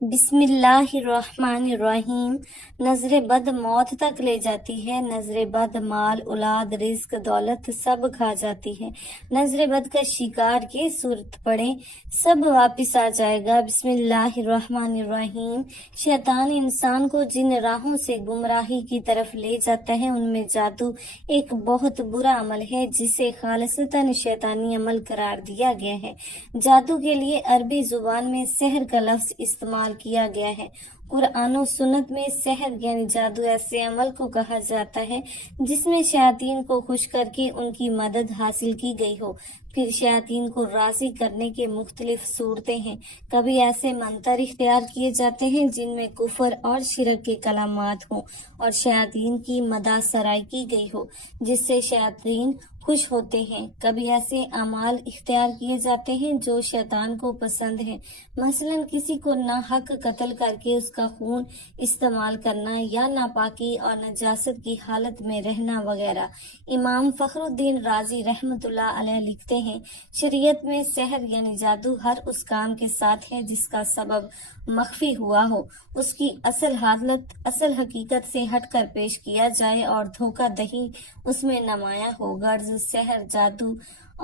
بسم اللہ الرحمن الرحیم۔ نظر بد موت تک لے جاتی ہے، نظر بد مال اولاد رزق دولت سب کھا جاتی ہے۔ نظر بد کا شکار یہ صورت پڑے سب واپس آ جائے گا۔ بسم اللہ الرحمن الرحیم۔ شیطان انسان کو جن راہوں سے گمراہی کی طرف لے جاتا ہے ان میں جادو ایک بہت برا عمل ہے جسے خالصتاً شیطانی عمل قرار دیا گیا ہے۔ جادو کے لیے عربی زبان میں سحر کا لفظ استعمال کیا گیا ہے۔ قرآن و سنت میں سحر یعنی جادو ایسے عمل کو کہا جاتا ہے جس میں شیاطین کو خوش کر کے ان کی مدد حاصل کی گئی ہو۔ پھر شیاطین کو راضی کرنے کے مختلف صورتیں ہیں۔ کبھی ایسے منتر اختیار کیے جاتے ہیں جن میں کفر اور شرک کے کلمات ہوں اور شیاطین کی مداح سرائی کی گئی ہو جس سے شیاطین خوش ہوتے ہیں۔ کبھی ایسے اعمال اختیار کیے جاتے ہیں جو شیطان کو پسند ہیں، مثلاً کسی کو ناحق قتل کر کے اس کا خون استعمال کرنا یا ناپاکی اور نجاست کی حالت میں رہنا وغیرہ۔ امام فخر الدین رازی رحمۃ اللہ علیہ لکھتے ہیں، شریعت میں سحر یعنی جادو ہر اس کام کے ساتھ ہے جس کا سبب مخفی ہوا ہو، اس کی اصل حالت اصل حقیقت سے ہٹ کر پیش کیا جائے اور دھوکہ دہی اس میں نمایاں ہو۔ غرض سحر جادو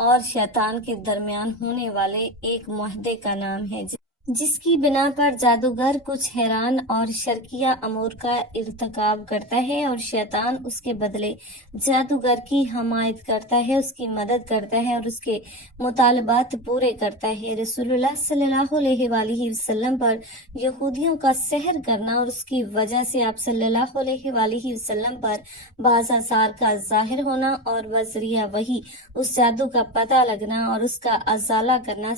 اور شیطان کے درمیان ہونے والے ایک معاہدے کا نام ہے جس کی بنا پر جادوگر کچھ حیران اور شرکیہ امور کا ارتکاب کرتا ہے اور شیطان اس کے بدلے جادوگر کی حمایت کرتا ہے، اس کی مدد کرتا ہے اور اس کے مطالبات پورے کرتا ہے۔ رسول اللہ صلی اللہ علیہ وآلہ وسلم پر یہودیوں کا سحر کرنا اور اس کی وجہ سے آپ صلی اللہ علیہ وآلہ وسلم پر بعض آثار کا ظاہر ہونا اور بذریعہ وحی اس جادو کا پتہ لگنا اور اس کا ازالہ کرنا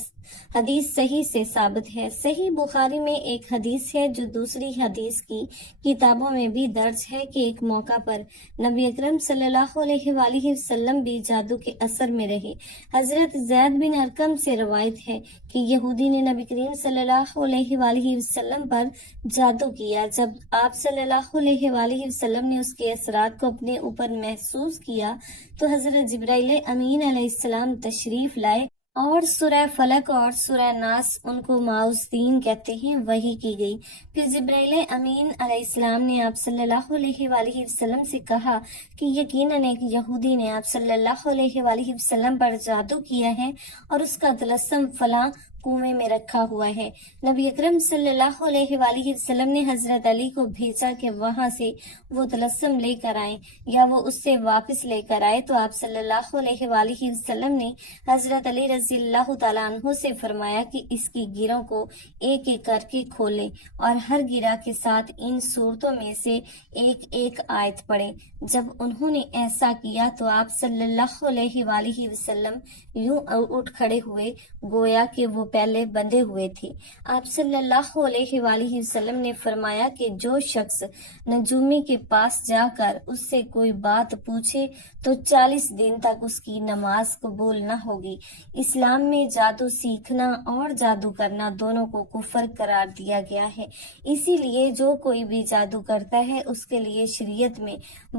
حدیث صحیح سے ثابت ہے۔ صحیح بخاری میں ایک حدیث ہے جو دوسری حدیث کی کتابوں میں بھی درج ہے کہ ایک موقع پر نبی اکرم صلی اللہ علیہ وآلہ وسلم بھی جادو کے اثر میں رہے۔ حضرت زید بن ارقم سے روایت ہے کہ یہودی نے نبی کریم صلی اللہ علیہ وآلہ وسلم پر جادو کیا۔ جب آپ صلی اللہ علیہ وآلہ وسلم نے اس کے اثرات کو اپنے اوپر محسوس کیا تو حضرت جبرائیل امین علیہ السلام تشریف لائے اور سورہ فلق اور سورہ ناس ان کو معوذتین کہتے ہیں وحی کی گئی۔ پھر جبرائیل امین علیہ السلام نے آپ صلی اللہ علیہ وآلہ وسلم سے کہا کہ یقیناً ایک یہودی نے آپ صلی اللہ علیہ وآلہ وسلم پر جادو کیا ہے اور اس کا طلسم فلاں کنویں میں رکھا ہوا ہے۔ نبی اکرم صلی اللہ علیہ وآلہ وسلم نے حضرت علی کو بھیجا کہ وہاں سے وہ طلسم لے کر آئیں یا وہ اس سے واپس لے کر آئے، تو آپ صلی اللہ علیہ وآلہ وسلم نے حضرت علی رضی اللہ تعالیٰ عنہ سے فرمایا کہ اس کی گروں کو ایک ایک کر کے کھولیں اور ہر گرہ کے ساتھ ان صورتوں میں سے ایک ایک آیت پڑھیں۔ جب انہوں نے ایسا کیا تو آپ صلی اللہ علیہ وآلہ وسلم یوں اٹھ کھڑے ہوئے گویا کہ وہ پہلے بندھے ہوئے تھے۔ آپ صلی اللہ علیہ وآلہ وسلم نے فرمایا کہ جو شخص نجومی کے پاس جا کر اس سے کوئی بات پوچھے تو 40 دن تک اس کی نماز قبول نہ ہوگی۔ اسلام میں جادو سیکھنا اور جادو کرنا دونوں کو کفر قرار دیا گیا ہے، اسی لیے جو کوئی بھی جادو کرتا ہے اس کے لیے شریعت میں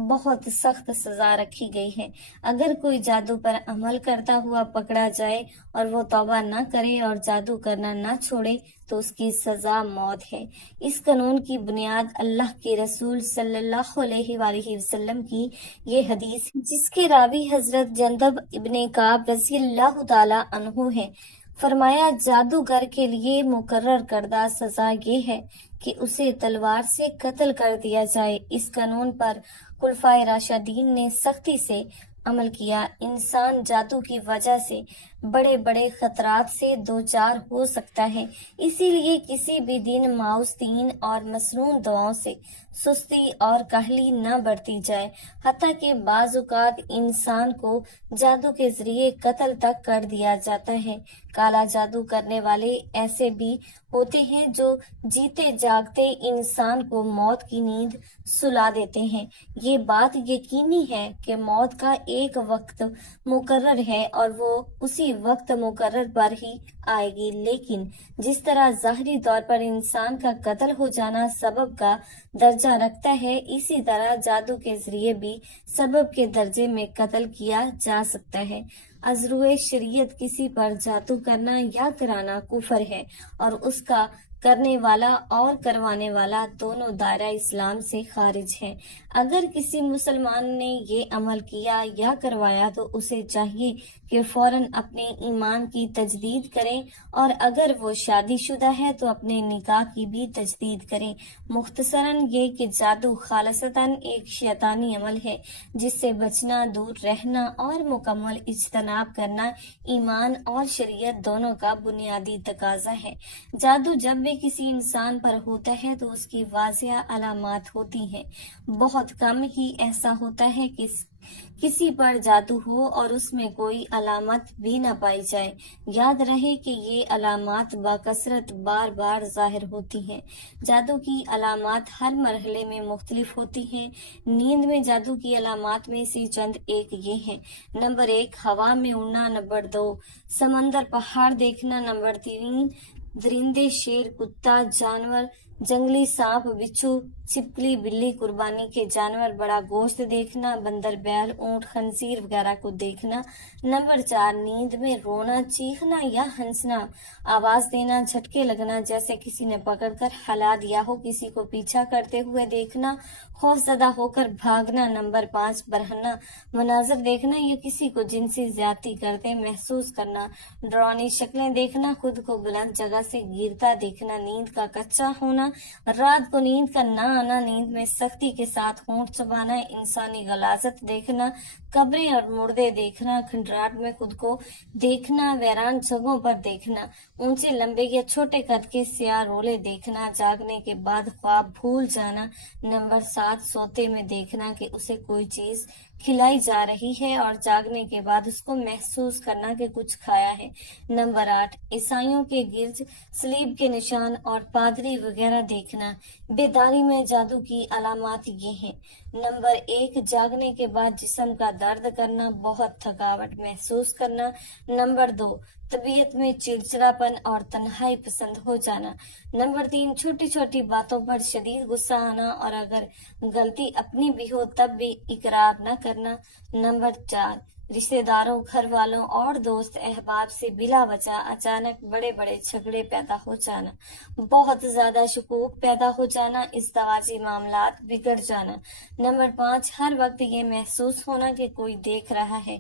بہت سخت سزا رکھی گئی ہے۔ اگر کوئی جادو پر عمل کرتا ہوا پکڑا جائے اور وہ توبہ نہ کرے اور جادو کرنا نہ چھوڑے تو اس کی سزا موت ہے۔ اس قانون کی بنیاد اللہ کے رسول صلی اللہ علیہ وآلہ وسلم کی یہ حدیث جس کے راوی حضرت جندب ابن کعب رضی اللہ تعالی عنہ ہے۔ فرمایا جادوگر کے لیے مقرر کردہ سزا یہ ہے کہ اسے تلوار سے قتل کر دیا جائے۔ اس قانون پر خلفائے راشدین نے سختی سے عمل کیا۔ انسان جادو کی وجہ سے بڑے بڑے خطرات سے دوچار ہو سکتا ہے، اسی لیے کسی بھی دن معوذتین اور مسنون دعاؤں سے سستی اور کاہلی نہ برتی جائے، حتیٰ کہ بعض اوقات انسان کو جادو کے ذریعے قتل تک کر دیا جاتا ہے۔ کالا جادو کرنے والے ایسے بھی ہوتے ہیں جو جیتے جاگتے انسان کو موت کی نیند سلا دیتے ہیں۔ یہ بات یقینی ہے کہ موت کا ایک وقت مقرر ہے اور وہ اسی وقت مقرر پر ہی آئے گی، لیکن جس طرح ظاہری طور پر انسان کا قتل ہو جانا سبب کا درجہ رکھتا ہے، اسی طرح جادو کے ذریعے بھی سبب کے درجے میں قتل کیا جا سکتا ہے۔ از روئے شریعت کسی پر جادو کرنا یا کرانا کفر ہے اور اس کا کرنے والا اور کروانے والا دونوں دائرہ اسلام سے خارج ہے۔ اگر کسی مسلمان نے یہ عمل کیا یا کروایا تو اسے چاہیے کہ فوراً اپنے ایمان کی تجدید کرے، اور اگر وہ شادی شدہ ہے تو اپنے نکاح کی بھی تجدید کرے۔ مختصراً یہ کہ جادو خالصتاً ایک شیطانی عمل ہے جس سے بچنا، دور رہنا اور مکمل اجتناب کرنا ایمان اور شریعت دونوں کا بنیادی تقاضا ہے۔ جادو جب بھی کسی انسان پر ہوتا ہے تو اس کی واضح علامات ہوتی ہیں۔ بہت کم ہی ایسا ہوتا ہے کہ کسی پر جادو ہو اور اس میں کوئی علامت بھی نہ پائی جائے۔ یاد رہے کہ یہ علامات بکثرت بار بار ظاہر ہوتی ہیں۔ جادو کی علامات ہر مرحلے میں مختلف ہوتی ہیں۔ نیند میں جادو کی علامات میں سے چند ایک یہ ہیں: نمبر 1، ہوا میں اڑنا۔ نمبر 2، سمندر پہاڑ دیکھنا۔ نمبر 3، درندے، شیر، کتا، جانور، جنگلی سانپ، بچھو، چھپکلی، بلی، قربانی کے جانور، بڑا گوشت دیکھنا، بندر، بیل، اونٹ، خنزیر وغیرہ کو دیکھنا۔ نمبر 4، نیند میں رونا، چیخنا یا ہنسنا، آواز دینا، جھٹکے لگنا جیسے کسی نے پکڑ کر ہلا دیا ہو، کسی کو پیچھا کرتے ہوئے دیکھنا، خوف زدہ ہو کر بھاگنا۔ نمبر 5، برہنہ مناظر دیکھنا یا کسی کو جنسی زیادتی کرتے محسوس کرنا، ڈراؤنی شکلیں دیکھنا، خود کو بلند جگہ سے گرتا دیکھنا، نیند کا کچا ہونا، رات کو نیند کا نہ آنا، نیند میں سختی کے ساتھ ہونٹ چبانا، انسانی غلاظت دیکھنا، قبریں اور مردے دیکھنا، کھنڈرات میں خود کو دیکھنا، ویران جگہوں پر دیکھنا، اونچے لمبے یا چھوٹے قد کے سیاہ رولے دیکھنا، جاگنے کے بعد خواب بھول جانا۔ نمبر 7، سوتے میں دیکھنا کہ اسے کوئی چیز کھلائی جا رہی ہے اور جاگنے کے بعد اس کو محسوس کرنا کہ کچھ کھایا ہے۔ نمبر 8، عیسائیوں کے گرج، صلیب کے نشان اور پادری وغیرہ دیکھنا۔ بیداری میں جادو کی علامات یہ ہیں: نمبر 1، جاگنے کے بعد جسم کا درد کرنا، بہت تھکاوٹ محسوس کرنا۔ نمبر 2، طبیعت میں چڑچڑاپن اور تنہائی پسند ہو جانا۔ نمبر 3، چھوٹی چھوٹی باتوں پر شدید غصہ آنا اور اگر غلطی اپنی بھی ہو تب بھی اقرار نہ کرنا۔ نمبر 4، رشتہ داروں، گھر والوں اور دوست احباب سے بلا وجہ اچانک بڑے بڑے جھگڑے پیدا ہو جانا، بہت زیادہ شکوک پیدا ہو جانا، ازدواجی معاملات بگڑ جانا۔ نمبر 5، ہر وقت یہ محسوس ہونا کہ کوئی دیکھ رہا ہے،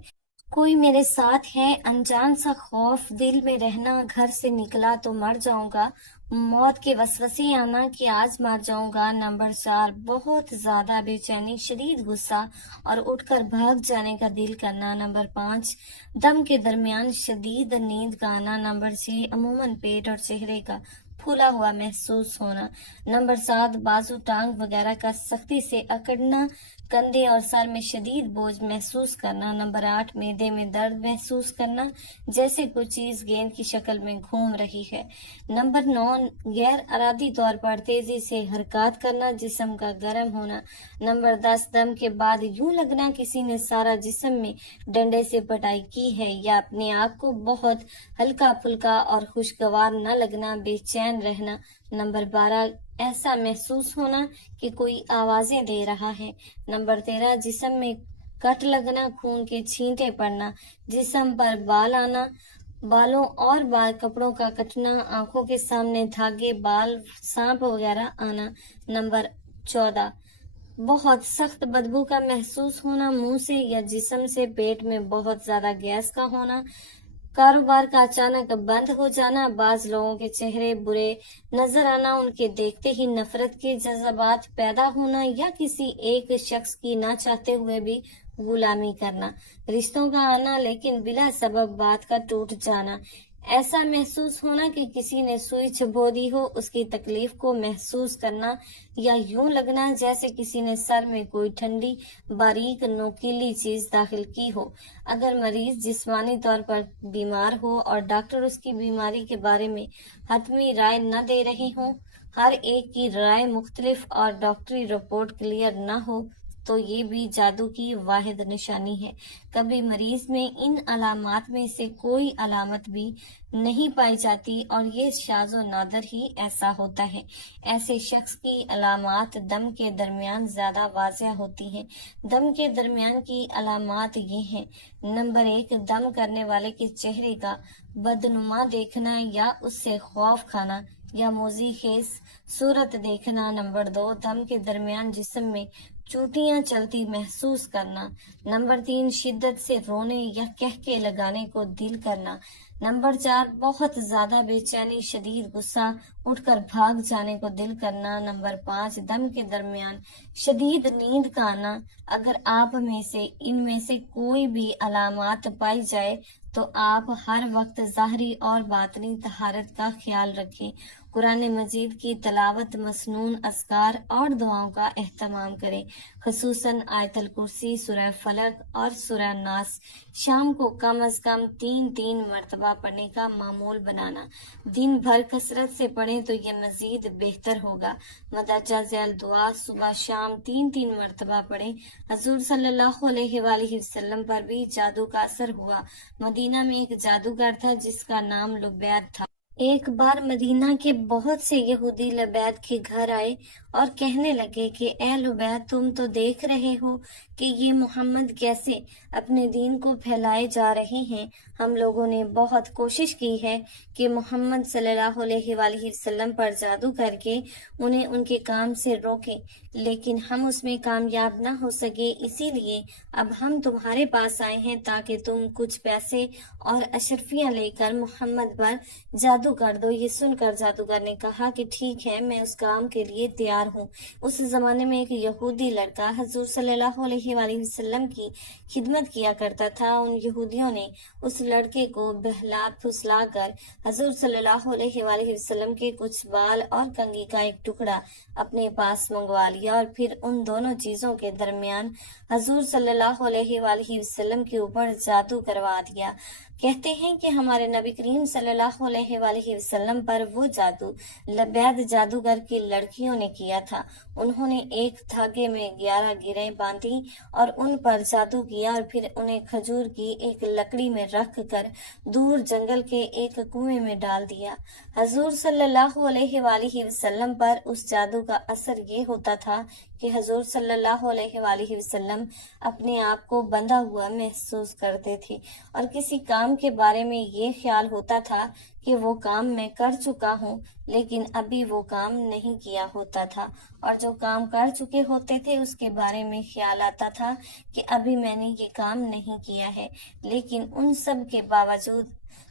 کوئی میرے ساتھ ہے، انجان سا خوف دل میں رہنا، گھر سے نکلا تو مر جاؤں گا، موت کے وسوسے آنا کہ آج مر جاؤں گا۔ نمبر 4، بہت زیادہ بے چینی، شدید غصہ اور اٹھ کر بھاگ جانے کا دل کرنا۔ نمبر 5، دم کے درمیان شدید نیند کا آنا۔ نمبر 6، عموماً پیٹ اور چہرے کا پھولا ہوا محسوس ہونا۔ نمبر 7، بازو، ٹانگ وغیرہ کا سختی سے اکڑنا، کندھے اور سر میں شدید بوجھ محسوس کرنا۔ نمبر 8، معدے میں درد محسوس کرنا جیسے کوئی چیز گیند کی شکل میں گھوم رہی ہے۔ نمبر 9، غیر ارادی طور پر تیزی سے حرکات کرنا، جسم کا گرم ہونا۔ نمبر 10، دم کے بعد یوں لگنا کسی نے سارا جسم میں ڈنڈے سے پٹائی کی ہے، یا اپنے آپ کو بہت ہلکا پھلکا اور خوشگوار نہ لگنا، بے چین رہنا۔ نمبر 12، ایسا محسوس ہونا کہ کوئی آوازیں دے رہا ہے۔ نمبر 13، جسم میں کٹ لگنا، خون کے چھینٹے پڑنا، جسم پر بال آنا، بالوں اور بال کپڑوں کا کٹنا، آنکھوں کے سامنے دھاگے، بال، سانپ وغیرہ آنا۔ نمبر 14، بہت سخت بدبو کا محسوس ہونا، منہ سے یا جسم سے، پیٹ میں بہت زیادہ گیس کا ہونا، کاروبار کا اچانک بند ہو جانا، بعض لوگوں کے چہرے برے نظر آنا، ان کے دیکھتے ہی نفرت کے جذبات پیدا ہونا، یا کسی ایک شخص کی نہ چاہتے ہوئے بھی غلامی کرنا، رشتوں کا آنا لیکن بلا سبب بات کا ٹوٹ جانا، ایسا محسوس ہونا کہ کسی نے سوئی چبھو دی ہو، اس کی تکلیف کو محسوس کرنا، یا یوں لگنا جیسے کسی نے سر میں کوئی ٹھنڈی باریک نوکیلی چیز داخل کی ہو۔ اگر مریض جسمانی طور پر بیمار ہو اور ڈاکٹر اس کی بیماری کے بارے میں حتمی رائے نہ دے رہے ہوں، ہر ایک کی رائے مختلف اور ڈاکٹری رپورٹ کلیئر نہ ہو، تو یہ بھی جادو کی واحد نشانی ہے۔ کبھی مریض میں ان علامات میں سے کوئی علامت بھی نہیں پائی جاتی اور یہ شاذ و نادر ہی ایسا ہوتا ہے۔ ایسے شخص کی علامات دم کے درمیان زیادہ واضح ہوتی ہیں۔ دم کے درمیان کی علامات یہ ہیں: نمبر 1، دم کرنے والے کے چہرے کا بدنما دیکھنا یا اس سے خوف کھانا، یا موزی خیز صورت دیکھنا۔ نمبر 2، دم کے درمیان جسم میں چوٹیاں چلتی محسوس کرنا۔ نمبر 3، شدت سے رونے یا کہکے لگانے کو دل کرنا۔ نمبر 4، بہت زیادہ بے چینی، شدید غصہ، اٹھ کر بھاگ جانے کو دل کرنا۔ نمبر 5، دم کے درمیان شدید نیند کا آنا۔ اگر آپ میں سے ان میں سے کوئی بھی علامات پائی جائے تو آپ ہر وقت ظاہری اور باطنی طہارت کا خیال رکھیں۔ قرآن مجید کی تلاوت، مسنون اذکار اور دعاؤں کا اہتمام کریں، خصوصاً آیت الکرسی، سورہ فلق اور سورہ ناس شام کو کم از کم 3 مرتبہ پڑھنے کا معمول بنانا۔ دن بھر کثرت سے پڑھیں تو یہ مزید بہتر ہوگا۔ مدرجہ ذیل دعا صبح شام 3 مرتبہ پڑھیں۔ حضور صلی اللہ علیہ وآلہ وسلم پر بھی جادو کا اثر ہوا۔ مدینہ میں ایک جادوگر تھا جس کا نام لبید تھا۔ ایک بار مدینہ کے بہت سے یہودی لبید کے گھر آئے اور کہنے لگے کہ اے لبید، تم تو دیکھ رہے ہو کہ یہ محمد کیسے اپنے دین کو پھیلائے جا رہے ہیں۔ ہم لوگوں نے بہت کوشش کی ہے کہ محمد صلی اللہ علیہ وآلہ وسلم پر جادو کر کے انہیں ان کے کام سے روکیں، لیکن ہم اس میں کامیاب نہ ہو سکے۔ اسی لیے اب ہم تمہارے پاس آئے ہیں تاکہ تم کچھ پیسے اور اشرفیاں لے کر محمد پر جادو کر دو۔ یہ سن کر جادوگر نے کہا کہ ٹھیک ہے، میں اس کام کے لیے تیار ہوں۔ اس زمانے میں ایک یہودی لڑکا حضور صلی اللہ علیہ وآلہ وسلم کی خدمت کیا کرتا تھا۔ ان یہودیوں نے اس لڑکے کو بہلا پھسلا کر حضور صلی اللہ علیہ وآلہ وسلم کے کچھ بال اور کنگھی کا ایک ٹکڑا اپنے پاس منگوا لیا اور پھر ان دونوں چیزوں کے درمیان حضور صلی اللہ علیہ وآلہ وسلم کے اوپر جادو کروا دیا۔ کہتے ہیں کہ ہمارے نبی کریم صلی اللہ علیہ وآلہ وسلم پر وہ جادو لبید جادوگر کی لڑکیوں نے کیا تھا۔ انہوں نے ایک دھاگے میں 11 گرہیں باندھی اور ان پر جادو کیا اور پھر انہیں کھجور کی ایک لکڑی میں رکھ کر دور جنگل کے ایک کنویں میں ڈال دیا۔ حضور صلی اللہ علیہ وآلہ وسلم پر اس جادو کا اثر یہ ہوتا تھا کہ حضور صلی اللہ علیہ وآلہ وسلم اپنے آپ کو بندھا ہوا محسوس کرتے تھے اور کسی کام کے بارے میں یہ خیال ہوتا تھا کہ وہ کام میں کر چکا ہوں لیکن ابھی وہ کام نہیں کیا ہوتا تھا، اور جو کام کر چکے ہوتے تھے اس کے بارے میں خیال آتا تھا کہ ابھی میں نے یہ کام نہیں کیا ہے۔ لیکن ان سب کے باوجود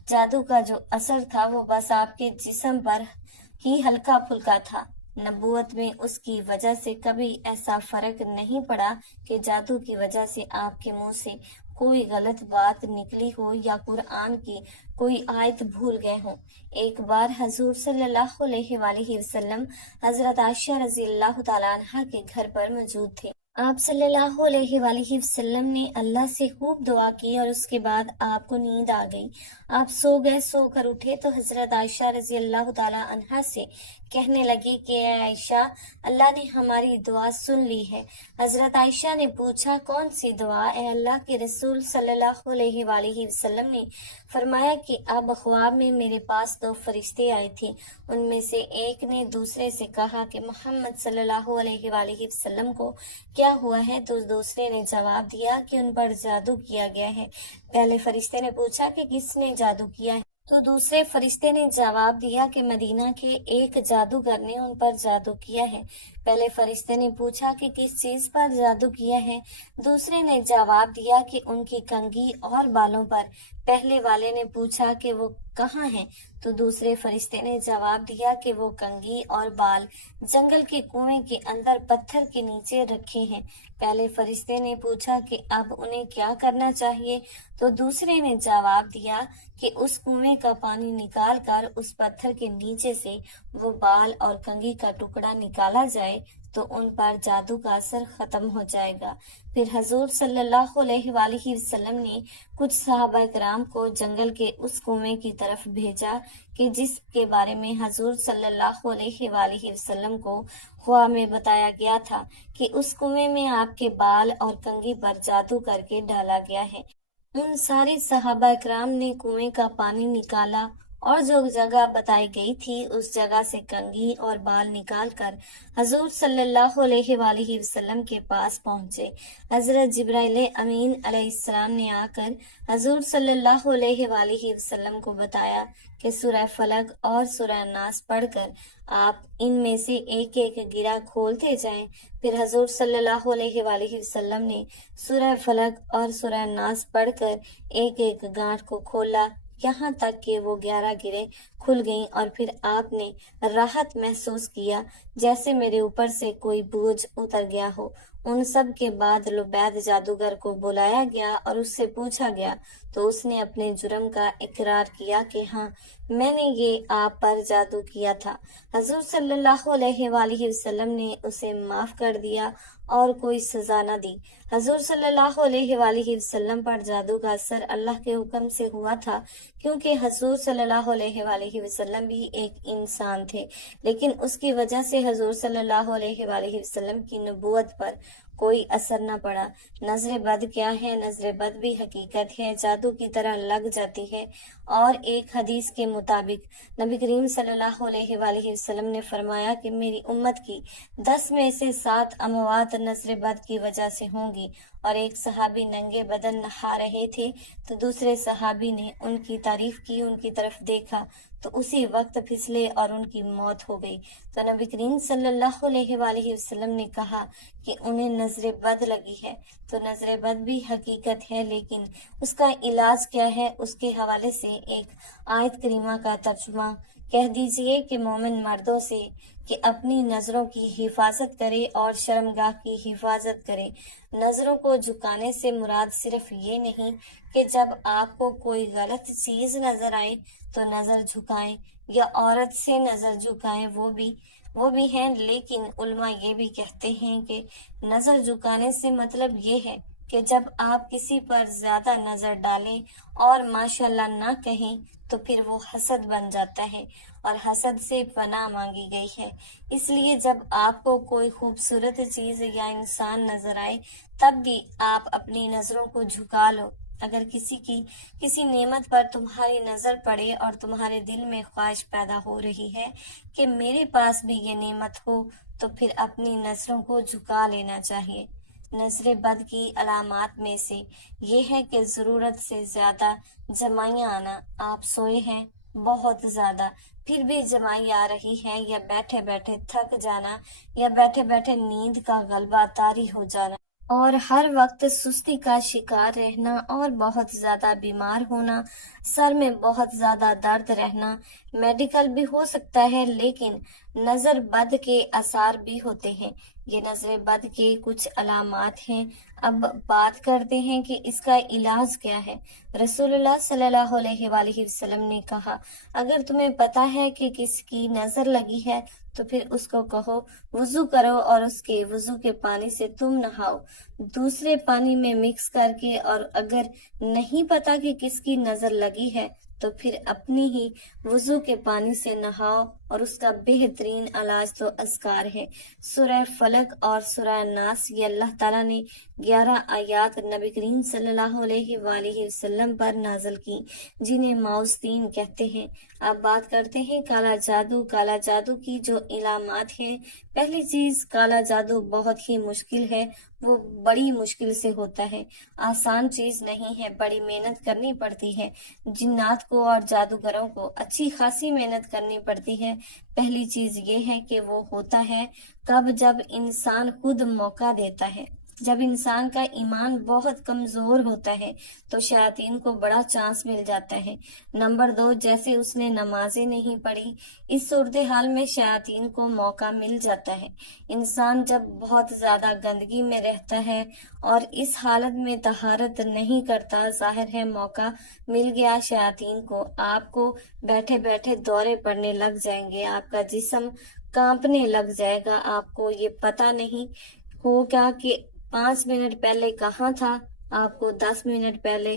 جادو کا جو اثر تھا وہ بس آپ کے جسم پر ہی ہلکا پھلکا تھا۔ نبوت میں اس کی وجہ سے کبھی ایسا فرق نہیں پڑا کہ جادو کی وجہ سے آپ کے منہ سے کوئی غلط بات نکلی ہو یا قرآن کی کوئی آیت بھول گئے ہوں۔ ایک بار حضور صلی اللہ علیہ وآلہ وسلم حضرت عائشہ رضی اللہ تعالیٰ عنہا کے گھر پر موجود تھے۔ آپ صلی اللہ علیہ وآلہ وسلم نے اللہ سے خوب دعا کی اور اس کے بعد آپ کو نیند آ گئی۔ آپ سو گئے، سو کر اٹھے تو حضرت عائشہ رضی اللہ تعالیٰ عنہا سے کہنے لگے کہ اے عائشہ، اللہ نے ہماری دعا سن لی ہے۔ حضرت عائشہ نے پوچھا کون سی دعا؟ اے اللہ کے رسول صلی اللہ علیہ وآلہ وسلم نے فرمایا کہ اب خواب میں میرے پاس 2 فرشتے آئے تھے، ان میں سے ایک نے دوسرے سے کہا کہ محمد صلی اللہ علیہ وآلہ وسلم کو کیا ہوا ہے؟ تو دوسرے نے جواب دیا کہ ان پر جادو کیا گیا ہے۔ پہلے فرشتے نے پوچھا کہ کس نے جادو کیا ہے؟ تو دوسرے فرشتے نے جواب دیا کہ مدینہ کے ایک جادوگر نے ان پر جادو کیا ہے۔ پہلے فرشتے نے پوچھا کہ کس چیز پر جادو کیا ہے؟ دوسرے نے جواب دیا کہ ان کی کنگھی اور بالوں پر۔ پہلے والے نے پوچھا کہ وہ کہاں ہیں؟ تو دوسرے فرشتے نے جواب دیا کہ وہ کنگھی اور بال جنگل کے کنویں کے اندر پتھر کے نیچے رکھے ہیں۔ پہلے فرشتے نے پوچھا کہ اب انہیں کیا کرنا چاہیے؟ تو دوسرے نے جواب دیا کہ اس کنویں کا پانی نکال کر اس پتھر کے نیچے سے وہ بال اور کنگھی کا ٹکڑا نکالا جائے تو ان پر جادو کا اثر ختم ہو جائے گا۔ پھر حضور صلی اللہ علیہ وآلہ وسلم نے کچھ صحابہ کرام کو جنگل کے اس کنویں کی طرف بھیجا کہ جس کے بارے میں حضور صلی اللہ علیہ وآلہ وسلم کو خواب میں بتایا گیا تھا کہ اس کنویں میں آپ کے بال اور کنگھی پر جادو کر کے ڈالا گیا ہے۔ ان سارے صحابہ کرام نے کنویں کا پانی نکالا اور جو جگہ بتائی گئی تھی اس جگہ سے کنگھی اور بال نکال کر حضور صلی اللہ علیہ وآلہ وسلم کے پاس پہنچے۔ حضرت جبرائیل امین علیہ السلام نے آ کر حضور صلی اللہ علیہ وآلہ وسلم کو بتایا کہ سورہ فلق اور سورہ ناس پڑھ کر آپ ان میں سے ایک ایک گرہ کھولتے جائیں۔ پھر حضور صلی اللہ علیہ وآلہ وسلم نے سورہ فلق اور سورہ ناس پڑھ کر ایک ایک گانٹھ کو کھولا، یہاں تک کہ وہ 11 گرہیں کھل گئیں، اور پھر آپ نے راحت محسوس کیا جیسے میرے اوپر سے کوئی بوجھ اتر گیا ہو۔ ان سب کے بعد لبید جادوگر کو بلایا گیا اور اس سے پوچھا گیا تو اس نے اپنے جرم کا اقرار کیا کہ ہاں، میں نے یہ آپ پر جادو کیا تھا۔ حضور صلی اللہ علیہ وآلہ وسلم نے اسے معاف کر دیا اور کوئی سزا نہ دی۔ حضور صلی اللہ علیہ وآلہ وسلم پر جادو کا اثر اللہ کے حکم سے ہوا تھا، کیونکہ حضور صلی اللہ علیہ وآلہ وسلم بھی ایک انسان تھے، لیکن اس کی وجہ سے حضور صلی اللہ علیہ وآلہ وسلم کی نبوت پر کوئی اثر نہ پڑا۔ نظر بد کیا ہے؟ نظر بد بھی حقیقت ہے، جادو کی طرح لگ جاتی ہے، اور ایک حدیث کے مطابق نبی کریم صلی اللہ علیہ وآلہ وسلم نے فرمایا کہ میری امت کی 10 میں سے 7 اموات نظر بد کی وجہ سے ہوں گی۔ اور ایک صحابی ننگے بدن نہا رہے تھے تو دوسرے صحابی نے ان کی تعریف کی، ان کی طرف دیکھا تو اسی وقت پھسلے اور ان کی موت ہو گئی۔ تو نبی کریم صلی اللہ علیہ وآلہ وسلم نے کہا کہ انہیں نظر بد لگی ہے، تو نظر بد بھی حقیقت ہے، لیکن اس کا علاج کیا ہے؟ اس کے حوالے سے ایک آیت کریمہ کا ترجمہ کہہ دیجئے کہ مومن مردوں سے کہ اپنی نظروں کی حفاظت کرے اور شرمگاہ کی حفاظت کرے۔ نظروں کو جھکانے سے مراد صرف یہ نہیں کہ جب آپ کو کوئی غلط چیز نظر آئے تو نظر جھکائیں، یا عورت سے نظر جھکائیں، وہ بھی ہیں، لیکن علماء یہ بھی کہتے ہیں کہ نظر جھکانے سے مطلب یہ ہے کہ جب آپ کسی پر زیادہ نظر ڈالیں اور ماشاءاللہ نہ کہیں تو پھر وہ حسد بن جاتا ہے، اور حسد سے پناہ مانگی گئی ہے۔ اس لیے جب آپ کو کوئی خوبصورت چیز یا انسان نظر آئے تب بھی آپ اپنی نظروں کو جھکا لو۔ اگر کسی نعمت پر تمہاری نظر پڑے اور تمہارے دل میں خواہش پیدا ہو رہی ہے کہ میرے پاس بھی یہ نعمت ہو، تو پھر اپنی نظروں کو جھکا لینا چاہیے۔ نظر بد کی علامات میں سے یہ ہے کہ ضرورت سے زیادہ جمائیاں آنا۔ آپ سوئے ہیں بہت زیادہ، پھر بھی جمائی آ رہی ہے، یا بیٹھے بیٹھے تھک جانا، یا بیٹھے بیٹھے نیند کا غلبہ طاری ہو جانا، اور ہر وقت سستی کا شکار رہنا، اور بہت زیادہ بیمار ہونا، سر میں بہت زیادہ درد رہنا۔ میڈیکل بھی ہو سکتا ہے، لیکن نظر بد کے آثار بھی ہوتے ہیں۔ یہ نظر بد کے کچھ علامات ہیں۔ اب بات کرتے ہیں کہ اس کا علاج کیا ہے۔ رسول اللہ صلی اللہ علیہ وآلہ وسلم نے کہا، اگر تمہیں پتا ہے کہ کس کی نظر لگی ہے تو پھر اس کو کہو وضو کرو، اور اس کے وضو کے پانی سے تم نہاؤ دوسرے پانی میں مکس کر کے، اور اگر نہیں پتا کہ کس کی نظر لگی ہے تو پھر اپنی ہی وضو کے پانی سے نہاؤ، اور اس کا بہترین علاج تو اذکار ہے۔ سورہ فلق اور سورہ ناس، یہ اللہ تعالیٰ نے 11 آیات نبی کریم صلی اللہ علیہ وآلہ وسلم پر نازل کی، جنہیں معوذتین کہتے ہیں۔ اب بات کرتے ہیں کالا جادو۔ کالا جادو کی جو علامات ہیں، پہلی چیز، کالا جادو بہت ہی مشکل ہے، وہ بڑی مشکل سے ہوتا ہے، آسان چیز نہیں ہے، بڑی محنت کرنی پڑتی ہے۔ جنات کو اور جادوگروں کو اچھی خاصی محنت کرنی پڑتی ہے۔ پہلی چیز یہ ہے کہ وہ ہوتا ہے کب؟ جب انسان خود موقع دیتا ہے، جب انسان کا ایمان بہت کمزور ہوتا ہے تو شیاطین کو بڑا چانس مل جاتا ہے۔ نمبر 2، جیسے اس نے نمازیں نہیں پڑھی، اس صورتحال میں شیاطین کو موقع مل جاتا ہے۔ انسان جب بہت زیادہ گندگی میں رہتا ہے اور اس حالت میں طہارت نہیں کرتا، ظاہر ہے موقع مل گیا شیاطین کو۔ آپ کو بیٹھے بیٹھے دورے پڑنے لگ جائیں گے، آپ کا جسم کانپنے لگ جائے گا، آپ کو یہ پتہ نہیں ہوگا کہ 5 منٹ پہلے کہاں تھا، آپ کو 10 منٹ پہلے